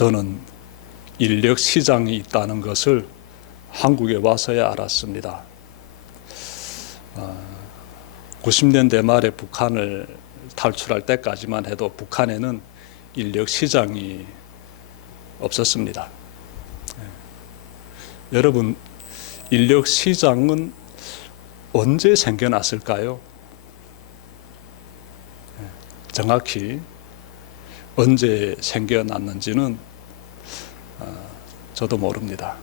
저는 인력 시장이 있다는 것을 한국에 와서야 알았습니다. 90년대 말에 북한을 탈출할 때까지만 해도 북한에는 인력 시장이 없었습니다. 여러분, 인력 시장은 언제 생겨났을까요? 정확히 언제 생겨났는지는 저도 모릅니다.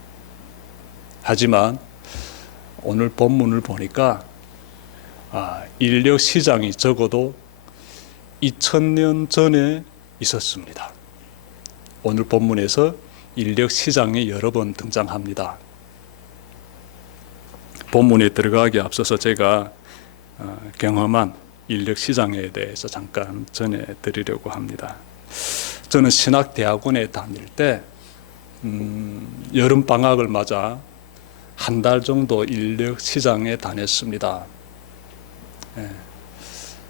하지만 오늘 본문을 보니까 인력 시장이 적어도 2000년 전에 있었습니다. 오늘 본문에서 인력 시장이 여러 번 등장합니다. 본문에 들어가기 앞서서 제가 경험한 인력 시장에 대해서 잠깐 전해드리려고 합니다. 저는 신학대학원에 다닐 때 여름방학을 맞아 한 달 정도 인력 시장에 다녔습니다.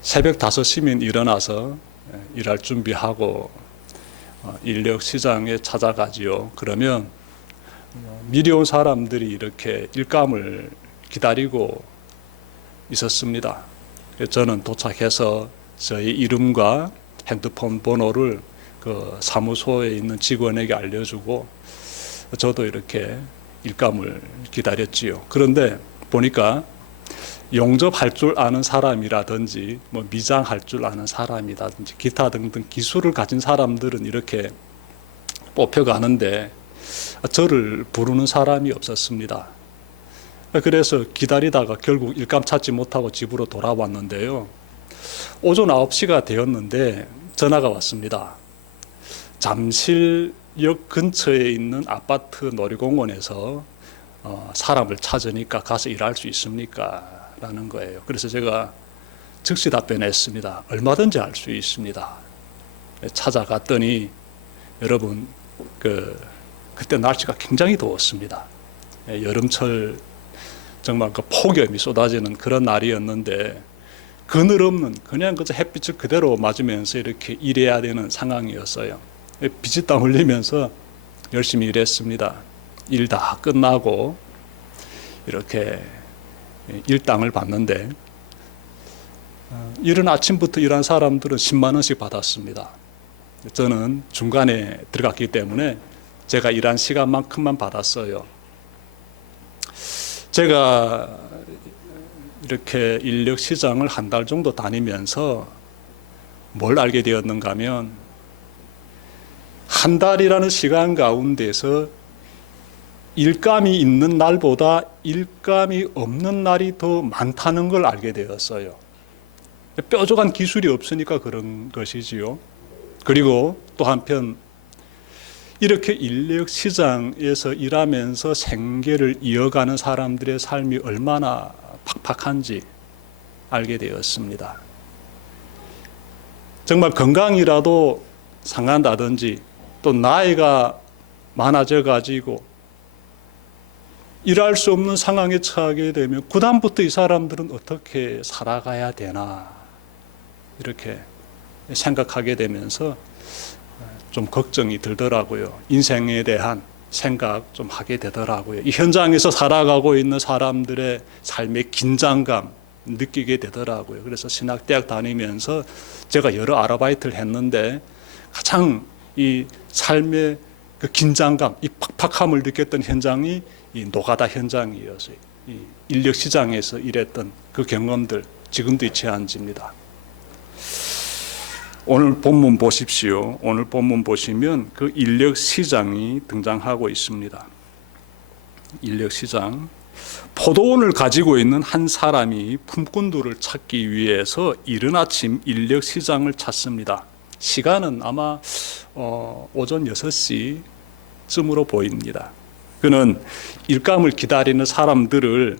새벽 5시면 일어나서 일할 준비하고 인력 시장에 찾아가지요. 그러면 미리 온 사람들이 이렇게 일감을 기다리고 있었습니다. 저는 도착해서 저희 이름과 핸드폰 번호를 그 사무소에 있는 직원에게 알려주고 저도 이렇게 일감을 기다렸지요. 그런데 보니까 용접할 줄 아는 사람이라든지 미장할 줄 아는 사람이라든지 기타 등등 기술을 가진 사람들은 이렇게 뽑혀가는데 저를 부르는 사람이 없었습니다. 그래서 기다리다가 결국 일감 찾지 못하고 집으로 돌아왔는데요. 오전 9시가 되었는데 전화가 왔습니다. 잠실역 근처에 있는 아파트 놀이공원에서 사람을 찾으니까 가서 일할 수 있습니까? 라는 거예요. 그래서 제가 즉시 답변했습니다. 얼마든지 할 수 있습니다. 찾아갔더니 여러분 그때 날씨가 굉장히 더웠습니다. 여름철 정말 그 폭염이 쏟아지는 그런 날이었는데 그늘 없는 그냥 그저 햇빛을 그대로 맞으면서 이렇게 일해야 되는 상황이었어요. 피지땀 흘리면서 열심히 일했습니다. 일 다 끝나고 이렇게 일당을 받는데 이른 아침부터 일한 사람들은 10만 원씩 받았습니다. 저는 중간에 들어갔기 때문에 제가 일한 시간만큼만 받았어요. 제가 이렇게 인력 시장을 한 달 정도 다니면서 뭘 알게 되었는가 하면 한 달이라는 시간 가운데서 일감이 있는 날보다 일감이 없는 날이 더 많다는 걸 알게 되었어요. 뾰족한 기술이 없으니까 그런 것이지요. 그리고 또 한편 이렇게 인력 시장에서 일하면서 생계를 이어가는 사람들의 삶이 얼마나 팍팍한지 알게 되었습니다. 정말 건강이라도 상한다든지 또 나이가 많아져 가지고 일할 수 없는 상황에 처하게 되면 그다음부터 이 사람들은 어떻게 살아가야 되나 이렇게 생각하게 되면서 좀 걱정이 들더라고요. 인생에 대한 생각 좀 하게 되더라고요. 이 현장에서 살아가고 있는 사람들의 삶의 긴장감 느끼게 되더라고요. 그래서 신학대학 다니면서 제가 여러 아르바이트를 했는데 가장 이 삶의 그 긴장감, 이 팍팍함을 느꼈던 현장이 이 노가다 현장이었어요. 이 인력 시장에서 일했던 그 경험들 지금도 잊지 않습니다. 오늘 본문 보십시오. 오늘 본문 보시면 그 인력 시장이 등장하고 있습니다. 인력 시장. 포도원을 가지고 있는 한 사람이 품꾼들을 찾기 위해서 이른 아침 인력 시장을 찾습니다. 시간은 아마 오전 6시쯤으로 보입니다. 그는 일감을 기다리는 사람들을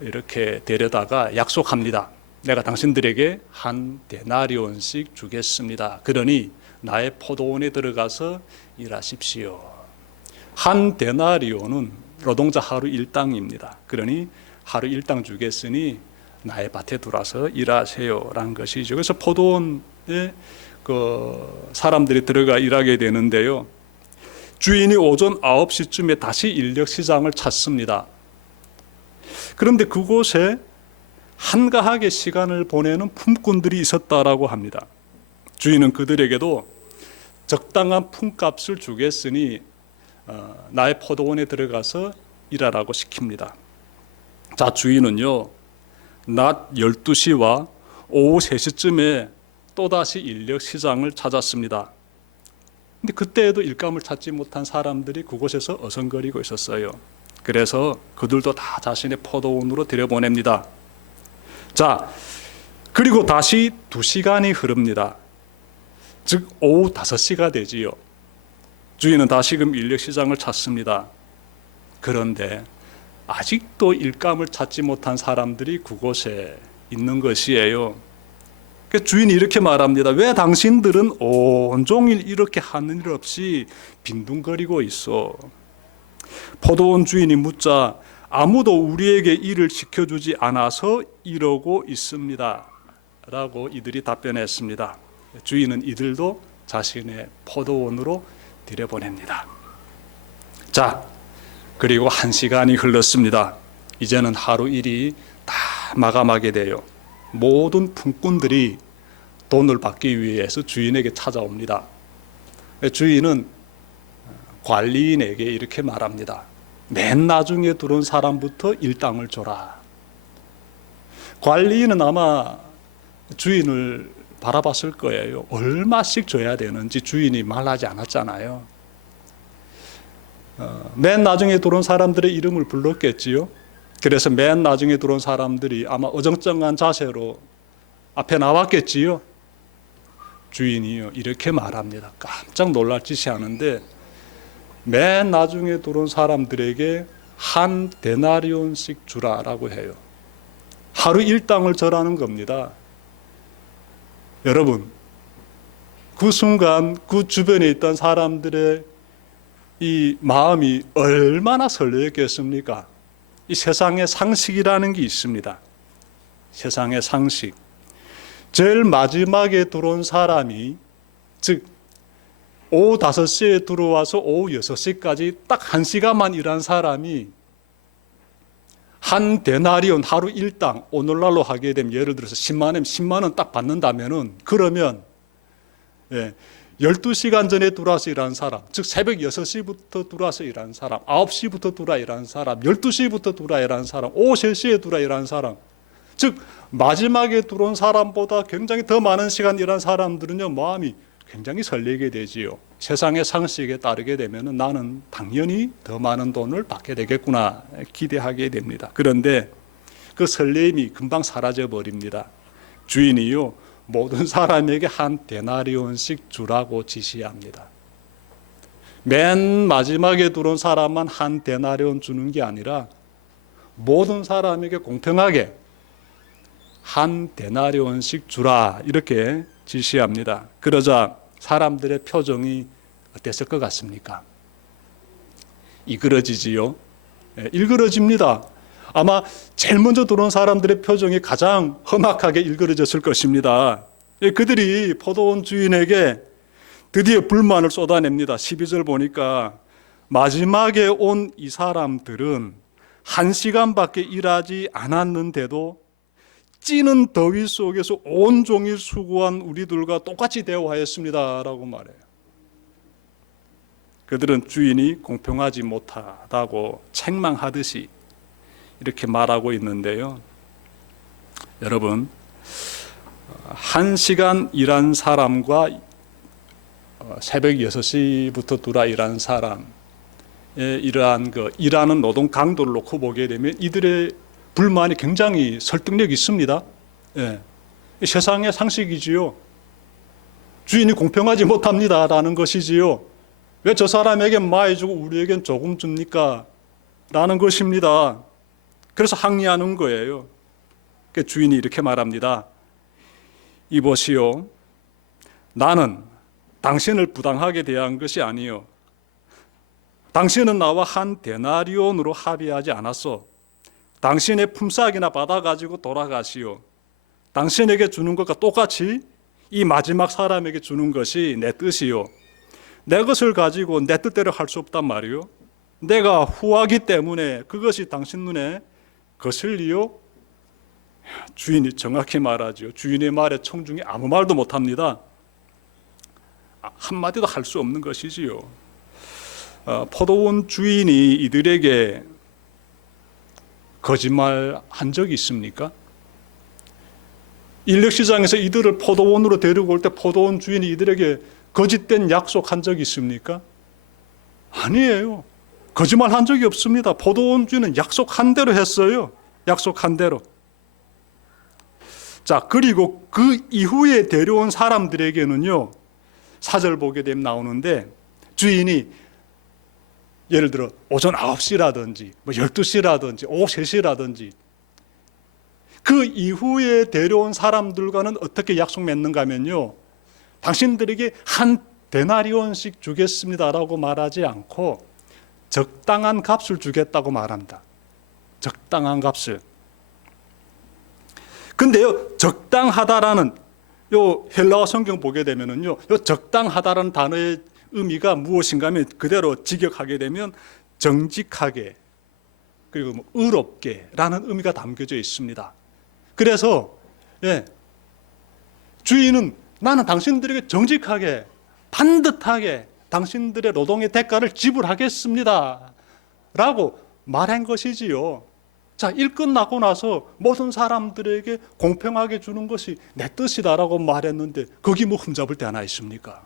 이렇게 데려다가 약속합니다. 내가 당신들에게 한 데나리온씩 주겠습니다. 그러니 나의 포도원에 들어가서 일하십시오. 한 데나리온은 노동자 하루 일당입니다. 그러니 하루 일당 주겠으니 나의 밭에 들어와서 일하세요라는 것이죠. 그래서 포도원에 그 사람들이 들어가 일하게 되는데요. 주인이 오전 9시쯤에 다시 인력시장을 찾습니다. 그런데 그곳에 한가하게 시간을 보내는 품꾼들이 있었다라고 합니다. 주인은 그들에게도 적당한 품값을 주겠으니 나의 포도원에 들어가서 일하라고 시킵니다. 자, 주인은요, 낮 12시와 오후 3시쯤에 또다시 인력시장을 찾았습니다. 근데 그때에도 일감을 찾지 못한 사람들이 그곳에서 어성거리고 있었어요. 그래서 그들도 다 자신의 포도원으로 들여보냅니다. 자, 그리고 다시 2시간이 흐릅니다. 즉 오후 5시가 되지요. 주인은 다시금 인력시장을 찾습니다. 그런데 아직도 일감을 찾지 못한 사람들이 그곳에 있는 것이에요. 주인이 이렇게 말합니다. 왜 당신들은 온종일 이렇게 하는 일 없이 빈둥거리고 있어? 포도원 주인이 묻자 아무도 우리에게 일을 시켜주지 않아서 이러고 있습니다 라고 이들이 답변했습니다. 주인은 이들도 자신의 포도원으로 들여보냅니다. 자, 그리고 1시간이 흘렀습니다. 이제는 하루 일이 다 마감하게 돼요. 모든 품꾼들이 돈을 받기 위해서 주인에게 찾아옵니다. 주인은 관리인에게 이렇게 말합니다. 맨 나중에 들어온 사람부터 일당을 줘라. 관리인은 아마 주인을 바라봤을 거예요. 얼마씩 줘야 되는지 주인이 말하지 않았잖아요. 맨 나중에 들어온 사람들의 이름을 불렀겠지요. 그래서 맨 나중에 들어온 사람들이 아마 어정쩡한 자세로 앞에 나왔겠지요. 주인이요 이렇게 말합니다. 깜짝 놀랄 짓이 하는데 맨 나중에 들어온 사람들에게 한 데나리온씩 주라라고 해요. 하루 일당을 절하는 겁니다. 여러분, 그 순간 그 주변에 있던 사람들의 이 마음이 얼마나 설레겠습니까? 이 세상의 상식이라는 게 있습니다. 세상의 상식. 제일 마지막에 들어온 사람이, 즉 오후 5시에 들어와서 오후 6시까지 딱 1시간만 일한 사람이 한 데나리온 하루 일당, 오늘날로 하게 되면 예를 들어서 10만 원 딱 받는다면은, 그러면 12시간 전에 들어와서 일하는 사람, 즉 새벽 6시부터 들어와서 일하는 사람, 9시부터 들어와 일하는 사람, 12시부터 들어와 일하는 사람, 오후 3시에 들어와 일하는 사람, 즉 마지막에 들어온 사람보다 굉장히 더 많은 시간 일한 사람들은요, 마음이 굉장히 설레게 되지요. 세상의 상식에 따르게 되면 나는 당연히 더 많은 돈을 받게 되겠구나 기대하게 됩니다. 그런데 그 설렘이 금방 사라져 버립니다. 주인이요, 모든 사람에게 한 데나리온씩 주라고 지시합니다. 맨 마지막에 들어온 사람만 한 데나리온 주는 게 아니라 모든 사람에게 공평하게 한 데나리온씩 주라 이렇게 지시합니다. 그러자 사람들의 표정이 어땠을 것 같습니까? 이그러지지요. 일그러집니다. 아마 제일 먼저 들어온 사람들의 표정이 가장 험악하게 일그러졌을 것입니다. 그들이 포도원 주인에게 드디어 불만을 쏟아냅니다. 12절 보니까 마지막에 온 이 사람들은 1시간밖에 일하지 않았는데도 찌는 더위 속에서 온종일 수고한 우리들과 똑같이 대우하였습니다 라고 말해요. 그들은 주인이 공평하지 못하다고 책망하듯이 이렇게 말하고 있는데요. 여러분, 1시간 일한 사람과 새벽 6시부터 들어와 일하는 사람의 이러한 일하는 노동 강도를 놓고 보게 되면 이들의 불만이 굉장히 설득력이 있습니다. 세상의 상식이지요. 주인이 공평하지 못합니다라는 것이지요. 왜 저 사람에게 많이 주고 우리에겐 조금 줍니까? 라는 것입니다. 그래서 항의하는 거예요. 주인이 이렇게 말합니다. 이보시오, 나는 당신을 부당하게 대한 것이 아니요, 당신은 나와 한 데나리온으로 합의하지 않았소. 당신의 품삯이나 받아가지고 돌아가시오. 당신에게 주는 것과 똑같이 이 마지막 사람에게 주는 것이 내 뜻이요. 내 것을 가지고 내 뜻대로 할 수 없단 말이요. 내가 후하기 때문에 그것이 당신 눈에 거슬리요. 주인이 정확히 말하죠. 주인의 말에 청중이 아무 말도 못합니다. 한마디도 할 수 없는 것이지요. 포도원 주인이 이들에게 거짓말 한 적이 있습니까? 인력시장에서 이들을 포도원으로 데리고 올 때 포도원 주인이 이들에게 거짓된 약속한 적이 있습니까? 아니에요. 거짓말 한 적이 없습니다. 포도원 주인은 약속한 대로 했어요. 약속한 대로. 자, 그리고 그 이후에 데려온 사람들에게는요, 4절 보게 되면 나오는데, 주인이 예를 들어 오전 9시라든지 12시라든지 오후 3시라든지 그 이후에 데려온 사람들과는 어떻게 약속 맺는가 하면요, 당신들에게 한 데나리온씩 주겠습니다라고 말하지 않고 적당한 값을 주겠다고 말합니다. 적당한 값을. 근데요, 적당하다라는 요 헬라어 성경 보게 되면은요, 요 적당하다라는 단어의 의미가 무엇인가 하면 그대로 직역하게 되면 정직하게 그리고 뭐 의롭게라는 의미가 담겨져 있습니다. 그래서 주인은 나는 당신들에게 정직하게 반듯하게 당신들의 노동의 대가를 지불하겠습니다 라고 말한 것이지요. 자, 일 끝나고 나서 모든 사람들에게 공평하게 주는 것이 내 뜻이다라고 말했는데 거기 뭐 흠잡을 데 하나 있습니까?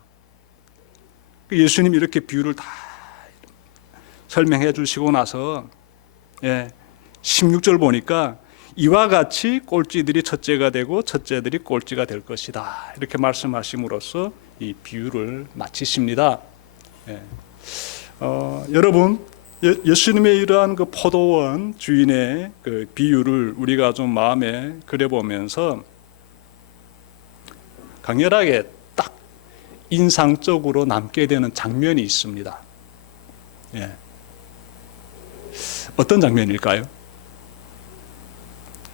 예수님이 이렇게 비유를 다 설명해 주시고 나서 16절 보니까 이와 같이 꼴찌들이 첫째가 되고 첫째들이 꼴찌가 될 것이다, 이렇게 말씀하심으로써 이 비유를 마치십니다. 여러분, 예수님의 이러한 그 포도원 주인의 그 비유를 우리가 좀 마음에 그려보면서 강렬하게 딱 인상적으로 남게 되는 장면이 있습니다. 어떤 장면일까요?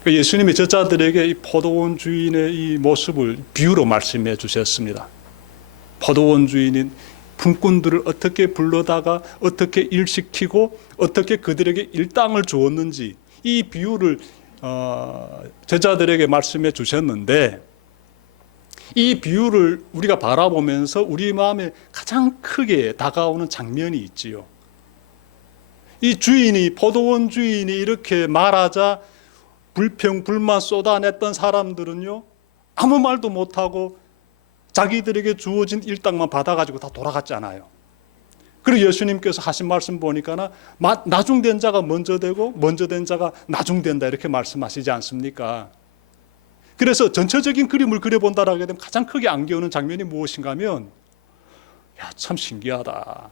예수님이 저자들에게 이 포도원 주인의 이 모습을 비유로 말씀해 주셨습니다. 포도원 주인인 품꾼들을 어떻게 불러다가 어떻게 일시키고 어떻게 그들에게 일당을 주었는지 이 비유를 제자들에게 말씀해 주셨는데, 이 비유를 우리가 바라보면서 우리 마음에 가장 크게 다가오는 장면이 있지요. 이 주인이, 포도원 주인이 이렇게 말하자 불평 불만 쏟아냈던 사람들은요, 아무 말도 못하고 자기들에게 주어진 일당만 받아가지고 다 돌아갔잖아요. 그리고 예수님께서 하신 말씀 보니까 나중된 자가 먼저 되고 먼저 된 자가 나중된다, 이렇게 말씀하시지 않습니까? 그래서 전체적인 그림을 그려본다라고 하면 가장 크게 안겨오는 장면이 무엇인가 하면, 참 신기하다.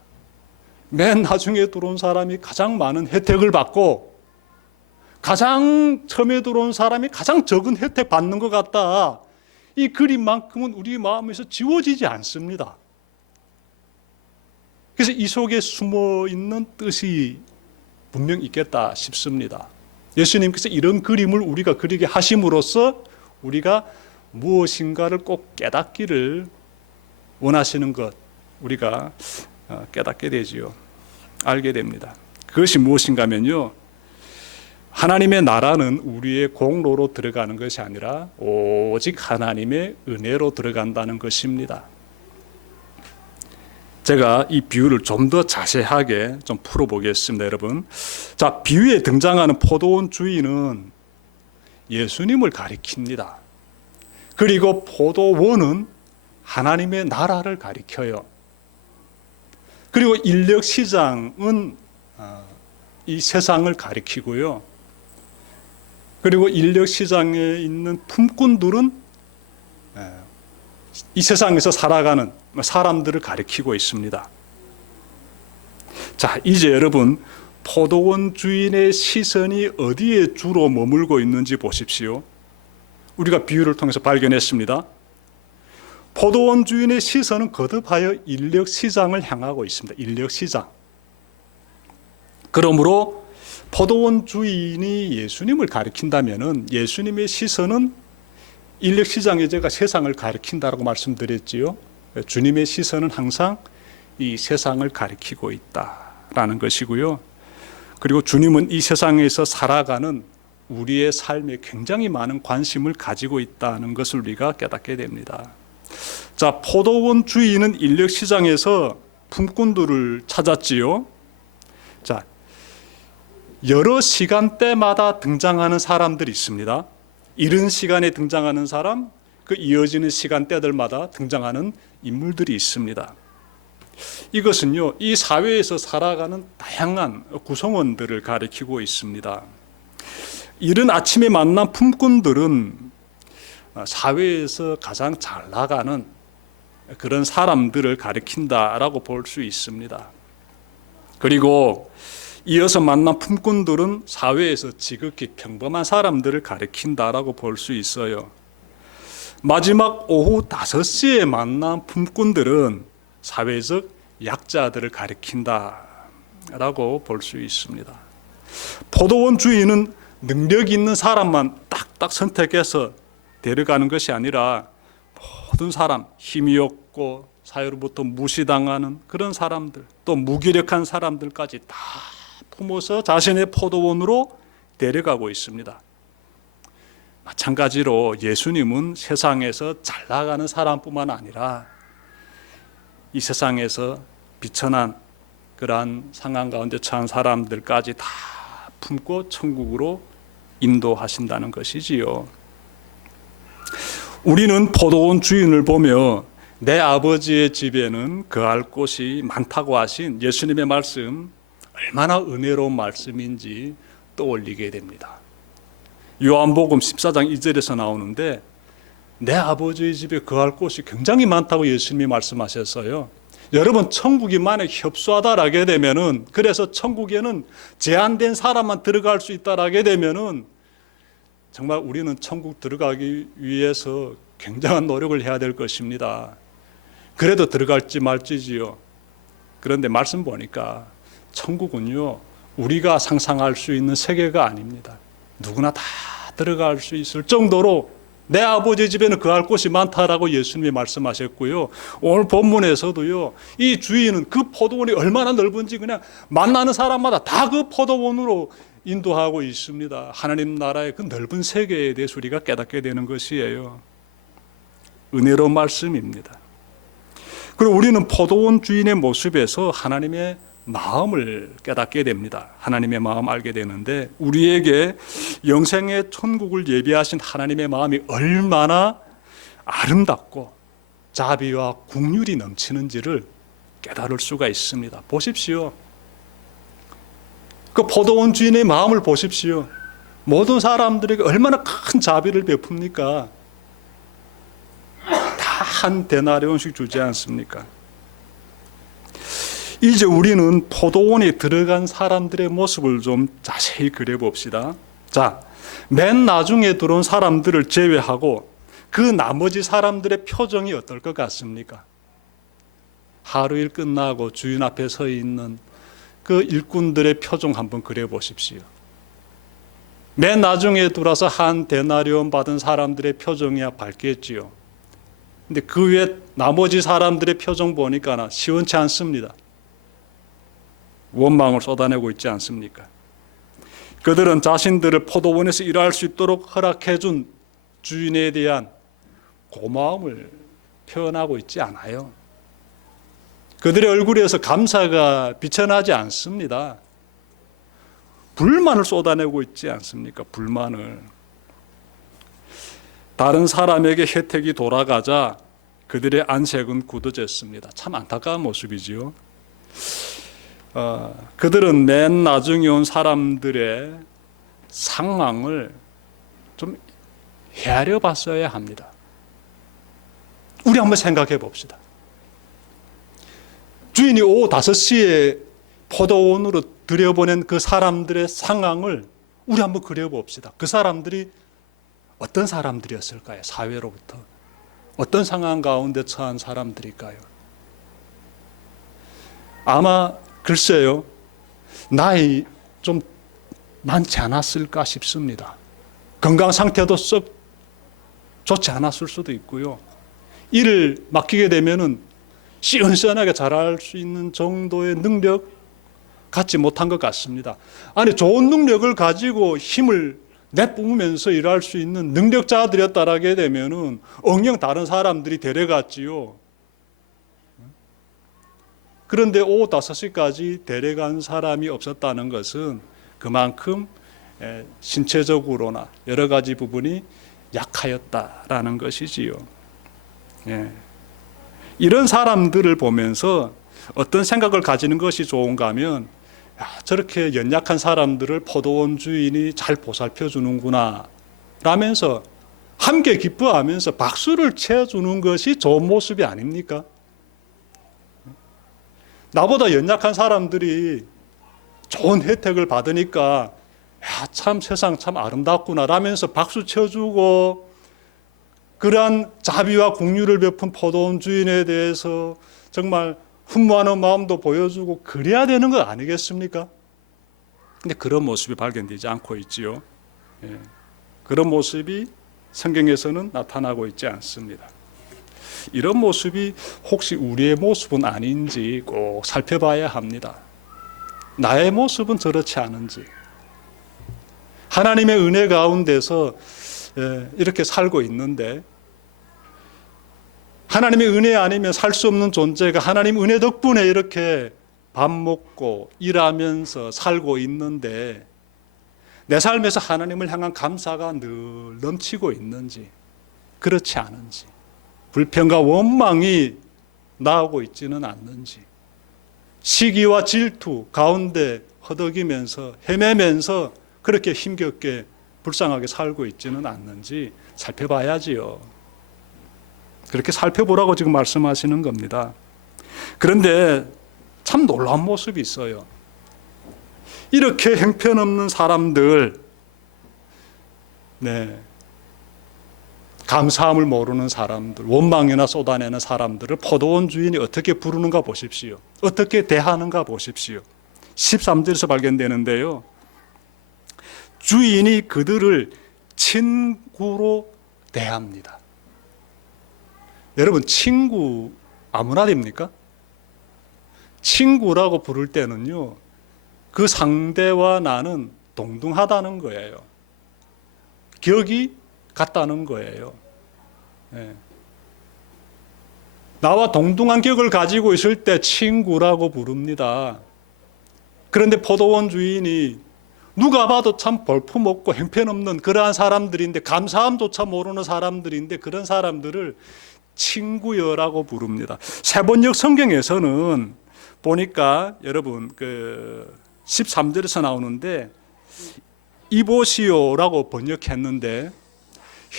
맨 나중에 들어온 사람이 가장 많은 혜택을 받고 가장 처음에 들어온 사람이 가장 적은 혜택 받는 것 같다. 이 그림만큼은 우리 마음에서 지워지지 않습니다. 그래서 이 속에 숨어 있는 뜻이 분명 있겠다 싶습니다. 예수님께서 이런 그림을 우리가 그리게 하심으로써 우리가 무엇인가를 꼭 깨닫기를 원하시는 것, 우리가 깨닫게 되지요. 알게 됩니다. 그것이 무엇인가 하면요, 하나님의 나라는 우리의 공로로 들어가는 것이 아니라 오직 하나님의 은혜로 들어간다는 것입니다. 제가 이 비유를 좀 더 자세하게 좀 풀어보겠습니다, 여러분. 자, 비유에 등장하는 포도원 주인은 예수님을 가리킵니다. 그리고 포도원은 하나님의 나라를 가리켜요. 그리고 인력시장은 이 세상을 가리키고요. 그리고 인력시장에 있는 품꾼들은 이 세상에서 살아가는 사람들을 가리키고 있습니다. 자, 이제 여러분, 포도원 주인의 시선이 어디에 주로 머물고 있는지 보십시오. 우리가 비유를 통해서 발견했습니다. 포도원 주인의 시선은 거듭하여 인력시장을 향하고 있습니다. 인력시장. 그러므로 포도원 주인이 예수님을 가리킨다면은 예수님의 시선은 인력시장에 제가 세상을 가리킨다라고 말씀드렸지요. 주님의 시선은 항상 이 세상을 가리키고 있다라는 것이고요. 그리고 주님은 이 세상에서 살아가는 우리의 삶에 굉장히 많은 관심을 가지고 있다는 것을 우리가 깨닫게 됩니다. 자, 포도원 주인은 인력 시장에서 품꾼들을 찾았지요. 자, 여러 시간대마다 등장하는 사람들이 있습니다. 이른 시간에 등장하는 사람, 그 이어지는 시간대들마다 등장하는 인물들이 있습니다. 이것은요, 이 사회에서 살아가는 다양한 구성원들을 가리키고 있습니다. 이른 아침에 만난 품꾼들은 사회에서 가장 잘 나가는 그런 사람들을 가리킨다라고 볼 수 있습니다. 그리고 이어서 만난 품꾼들은 사회에서 지극히 평범한 사람들을 가리킨다라고 볼 수 있어요. 마지막 오후 5시에 만난 품꾼들은 사회적 약자들을 가리킨다라고 볼 수 있습니다. 포도원 주인은 능력 있는 사람만 딱딱 선택해서 데려가는 것이 아니라 모든 사람, 힘이 없고 사회로부터 무시당하는 그런 사람들, 또 무기력한 사람들까지 다 품어서 자신의 포도원으로 데려가고 있습니다. 마찬가지로 예수님은 세상에서 잘 나가는 사람뿐만 아니라 이 세상에서 비천한 그러한 상황 가운데 처한 사람들까지 다 품고 천국으로 인도하신다는 것이지요. 우리는 포도원 주인을 보며 내 아버지의 집에는 거할 곳이 많다고 하신 예수님의 말씀, 얼마나 은혜로운 말씀인지 떠올리게 됩니다. 요한복음 14장 2절에서 나오는데 내 아버지의 집에 거할 곳이 굉장히 많다고 예수님이 말씀하셨어요. 여러분, 천국이 만약 협소하다라게 되면은, 그래서 천국에는 제한된 사람만 들어갈 수 있다라게 되면은 정말 우리는 천국 들어가기 위해서 굉장한 노력을 해야 될 것입니다. 그래도 들어갈지 말지지요. 그런데 말씀 보니까 천국은요, 우리가 상상할 수 있는 세계가 아닙니다. 누구나 다 들어갈 수 있을 정도로 내 아버지 집에는 거할 곳이 많다라고 예수님이 말씀하셨고요. 오늘 본문에서도요, 이 주인은 그 포도원이 얼마나 넓은지 그냥 만나는 사람마다 다 그 포도원으로 인도하고 있습니다. 하나님 나라의 그 넓은 세계에 대해서 우리가 깨닫게 되는 것이에요. 은혜로운 말씀입니다. 그리고 우리는 포도원 주인의 모습에서 하나님의 마음을 깨닫게 됩니다. 하나님의 마음 알게 되는데, 우리에게 영생의 천국을 예비하신 하나님의 마음이 얼마나 아름답고 자비와 긍휼이 넘치는지를 깨달을 수가 있습니다. 보십시오. 그 포도원 주인의 마음을 보십시오. 모든 사람들에게 얼마나 큰 자비를 베풉니까? 다 한 데나리온씩 주지 않습니까? 이제 우리는 포도원에 들어간 사람들의 모습을 좀 자세히 그려봅시다. 자, 맨 나중에 들어온 사람들을 제외하고 그 나머지 사람들의 표정이 어떨 것 같습니까? 하루 일 끝나고 주인 앞에 서 있는 그 일꾼들의 표정 한번 그려보십시오. 맨 나중에 들어와서 한 데나리온 받은 사람들의 표정이야 밝겠지요. 근데 그 외 나머지 사람들의 표정 보니까 시원치 않습니다. 원망을 쏟아내고 있지 않습니까? 그들은 자신들을 포도원에서 일할 수 있도록 허락해준 주인에 대한 고마움을 표현하고 있지 않아요. 그들의 얼굴에서 감사가 비쳐나지 않습니다. 불만을 쏟아내고 있지 않습니까? 불만을. 다른 사람에게 혜택이 돌아가자 그들의 안색은 굳어졌습니다. 참 안타까운 모습이지요. 그들은 맨 나중에 온 사람들의 상황을 좀 헤아려 봤어야 합니다. 우리 한번 생각해 봅시다. 주인이 오후 5시에 포도원으로 들여보낸 그 사람들의 상황을 우리 한번 그려봅시다. 그 사람들이 어떤 사람들이었을까요? 사회로부터 어떤 상황 가운데 처한 사람들일까요? 아마 글쎄요, 나이 좀 많지 않았을까 싶습니다. 건강 상태도 썩 좋지 않았을 수도 있고요. 일을 맡기게 되면은 시원시원하게 잘할 수 있는 정도의 능력 갖지 못한 것 같습니다. 아니, 좋은 능력을 가지고 힘을 내뿜으면서 일할 수 있는 능력자들이었다라게 되면은 엉영 다른 사람들이 데려갔지요. 그런데 오후 5시까지 데려간 사람이 없었다는 것은 그만큼 신체적으로나 여러 가지 부분이 약하였다라는 것이지요. 이런 사람들을 보면서 어떤 생각을 가지는 것이 좋은가 하면, 저렇게 연약한 사람들을 포도원 주인이 잘 보살펴 주는구나 라면서 함께 기뻐하면서 박수를 쳐주는 것이 좋은 모습이 아닙니까? 나보다 연약한 사람들이 좋은 혜택을 받으니까 참 세상 참 아름답구나 라면서 박수 쳐주고, 그러한 자비와 긍휼을 베푼 포도원 주인에 대해서 정말 훈무하는 마음도 보여주고 그래야 되는 거 아니겠습니까? 근데 그런 모습이 발견되지 않고 있지요. 그런 모습이 성경에서는 나타나고 있지 않습니다. 이런 모습이 혹시 우리의 모습은 아닌지 꼭 살펴봐야 합니다. 나의 모습은 저렇지 않은지, 하나님의 은혜 가운데서 이렇게 살고 있는데, 하나님의 은혜 아니면 살 수 없는 존재가 하나님 은혜 덕분에 이렇게 밥 먹고 일하면서 살고 있는데, 내 삶에서 하나님을 향한 감사가 늘 넘치고 있는지, 그렇지 않은지, 불평과 원망이 나오고 있지는 않는지, 시기와 질투 가운데 허덕이면서 헤매면서 그렇게 힘겹게 불쌍하게 살고 있지는 않는지 살펴봐야지요. 그렇게 살펴보라고 지금 말씀하시는 겁니다. 그런데 참 놀라운 모습이 있어요. 이렇게 형편없는 사람들, 감사함을 모르는 사람들, 원망이나 쏟아내는 사람들을 포도원 주인이 어떻게 부르는가 보십시오. 어떻게 대하는가 보십시오. 13절에서 발견되는데요. 주인이 그들을 친구로 대합니다. 여러분, 친구 아무나 됩니까? 친구라고 부를 때는요, 그 상대와 나는 동등하다는 거예요. 격이 같다는 거예요. 나와 동등한 격을 가지고 있을 때 친구라고 부릅니다. 그런데 포도원 주인이 누가 봐도 참 볼품없고 형편없는 그러한 사람들인데, 감사함조차 모르는 사람들인데, 그런 사람들을 친구여라고 부릅니다. 세번역 성경에서는 보니까 여러분 13절에서 나오는데 이보시오라고 번역했는데,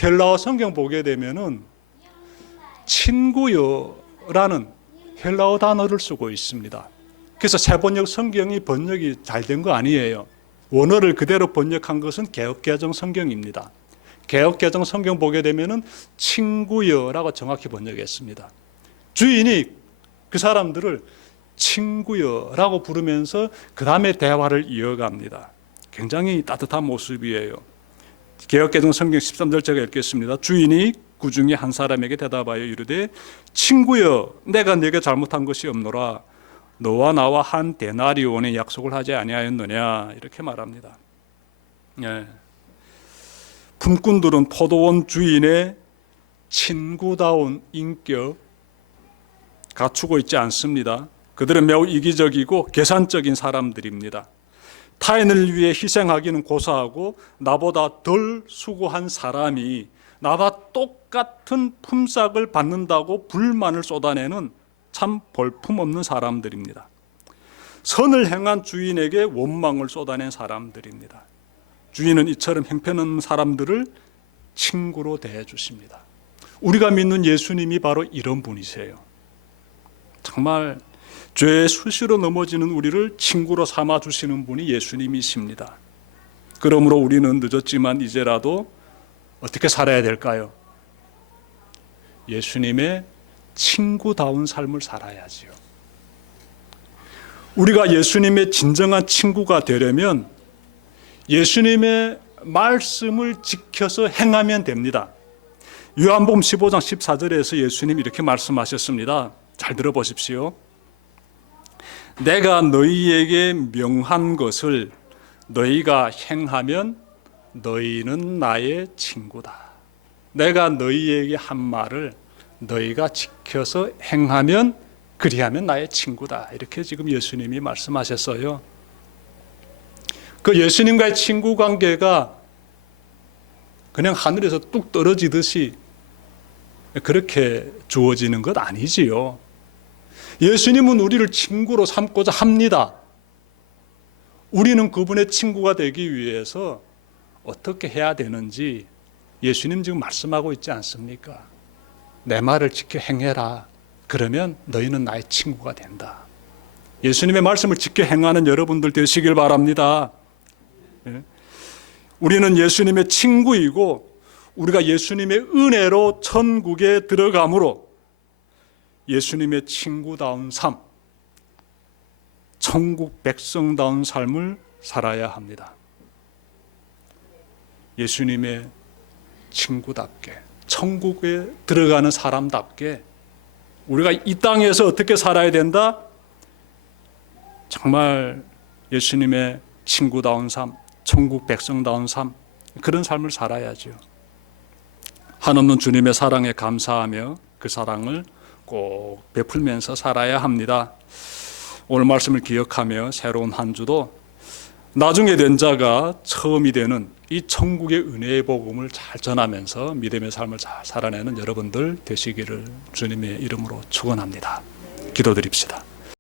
헬라어 성경 보게 되면은 친구여라는 헬라어 단어를 쓰고 있습니다. 그래서 세번역 성경이 번역이 잘 된 거 아니에요. 원어를 그대로 번역한 것은 개역개정 성경입니다. 개역개정 성경 보게 되면은 친구여라고 정확히 번역했습니다. 주인이 그 사람들을 친구여라고 부르면서 그 다음에 대화를 이어갑니다. 굉장히 따뜻한 모습이에요. 개역개정 성경 13절 제가 읽겠습니다. 주인이 그 중에 한 사람에게 대답하여 이르되, 친구여, 내가 네게 잘못한 것이 없노라. 너와 나와 한 데나리온의 약속을 하지 아니하였느냐, 이렇게 말합니다. 품꾼들은 포도원 주인의 친구다운 인격 갖추고 있지 않습니다. 그들은 매우 이기적이고 계산적인 사람들입니다. 타인을 위해 희생하기는 고사하고 나보다 덜 수고한 사람이 나와 똑같은 품삯을 받는다고 불만을 쏟아내는 참 볼품없는 사람들입니다. 선을 행한 주인에게 원망을 쏟아낸 사람들입니다. 주인은 이처럼 형편없는 사람들을 친구로 대해 주십니다. 우리가 믿는 예수님이 바로 이런 분이세요. 정말 죄에 수시로 넘어지는 우리를 친구로 삼아 주시는 분이 예수님이십니다. 그러므로 우리는 늦었지만 이제라도 어떻게 살아야 될까요? 예수님의 친구다운 삶을 살아야지요. 우리가 예수님의 진정한 친구가 되려면 예수님의 말씀을 지켜서 행하면 됩니다. 요한복음 15장 14절에서 예수님이 이렇게 말씀하셨습니다. 잘 들어보십시오. 내가 너희에게 명한 것을 너희가 행하면 너희는 나의 친구다. 내가 너희에게 한 말을 너희가 지켜서 행하면 그리하면 나의 친구다. 이렇게 지금 예수님이 말씀하셨어요. 그 예수님과의 친구 관계가 그냥 하늘에서 뚝 떨어지듯이 그렇게 주어지는 것 아니지요. 예수님은 우리를 친구로 삼고자 합니다. 우리는 그분의 친구가 되기 위해서 어떻게 해야 되는지 예수님 지금 말씀하고 있지 않습니까? 내 말을 지켜 행해라. 그러면 너희는 나의 친구가 된다. 예수님의 말씀을 지켜 행하는 여러분들 되시길 바랍니다. 우리는 예수님의 친구이고 우리가 예수님의 은혜로 천국에 들어가므로 예수님의 친구다운 삶, 천국 백성다운 삶을 살아야 합니다. 예수님의 친구답게 천국에 들어가는 사람답게 우리가 이 땅에서 어떻게 살아야 된다? 정말 예수님의 친구다운 삶, 천국 백성다운 삶, 그런 삶을 살아야죠. 한없는 주님의 사랑에 감사하며 그 사랑을 꼭 베풀면서 살아야 합니다. 오늘 말씀을 기억하며 새로운 한 주도 나중에 된 자가 처음이 되는 이 천국의 은혜의 복음을 잘 전하면서 믿음의 삶을 잘 살아내는 여러분들 되시기를 주님의 이름으로 축원합니다. 기도드립시다.